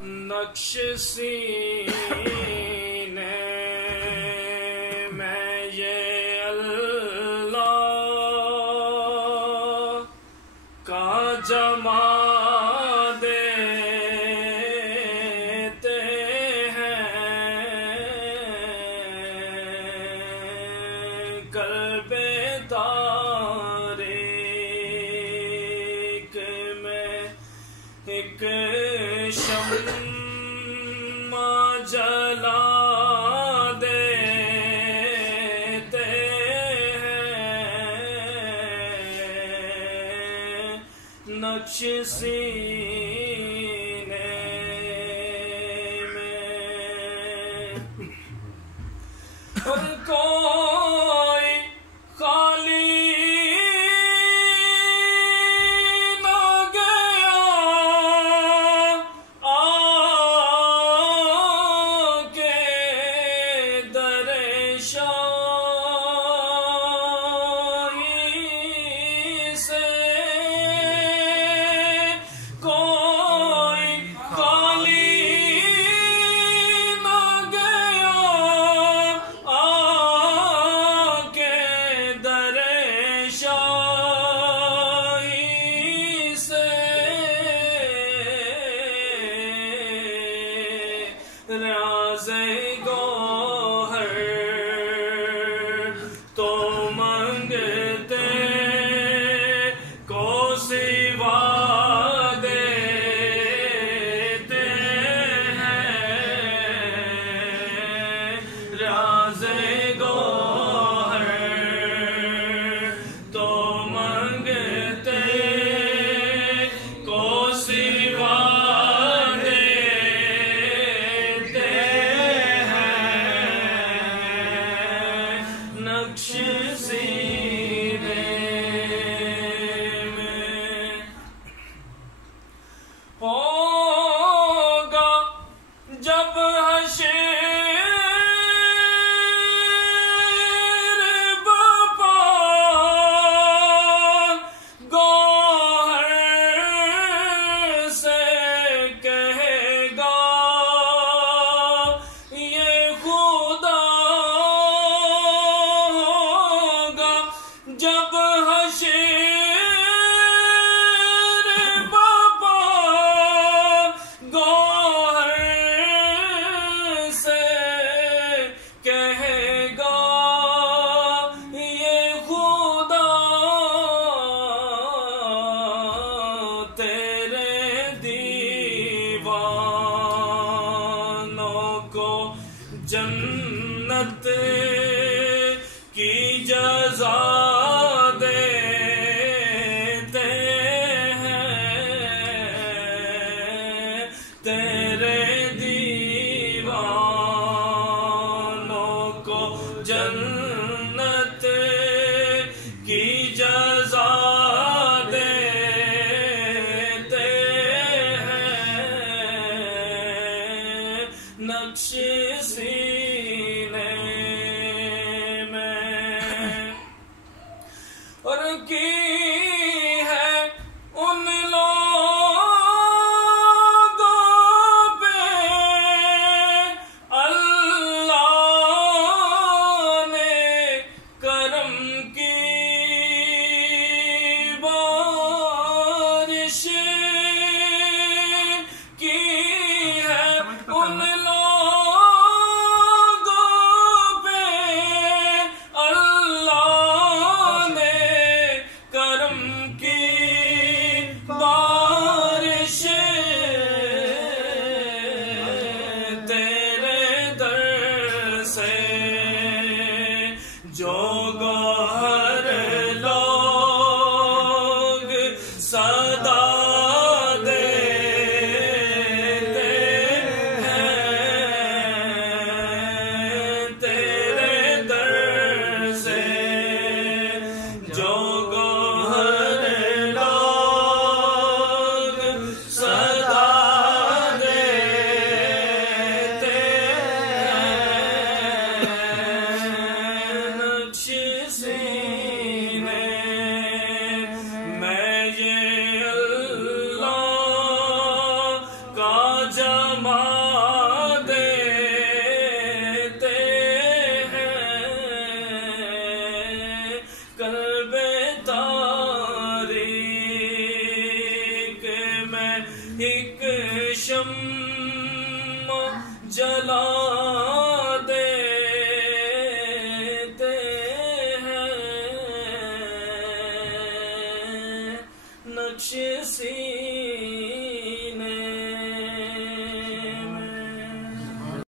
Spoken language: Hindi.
नक्श सीने में ये अल्लाह का जमा देते हैं। कल्बे तारीक में एक शम्मा जला देते हैं। नक्श सीने में और कोई खाली राज़े गौहर तो मंगते को सिवा देते हैं। राज़े गौहर तो मंगते को सिवा नक्श सीने में होगा जब हश्र बपा गौहर से कहेगा ये खुदा। जब हश्र बपा गौहर से कहेगा ये खुदा। तेरे दीवानों को जन्नत की जज़ा देते हैं। तेरे दीवानों को जन्नत की जज़ा देते हैं। नक्श सीने में और की है उन लोगों पे अल्लाह ने करम की बारिश की है। उन लोगों शमा देते हैं कल्बे तारीक में एक शम्मा जला देते हैं नक्श सी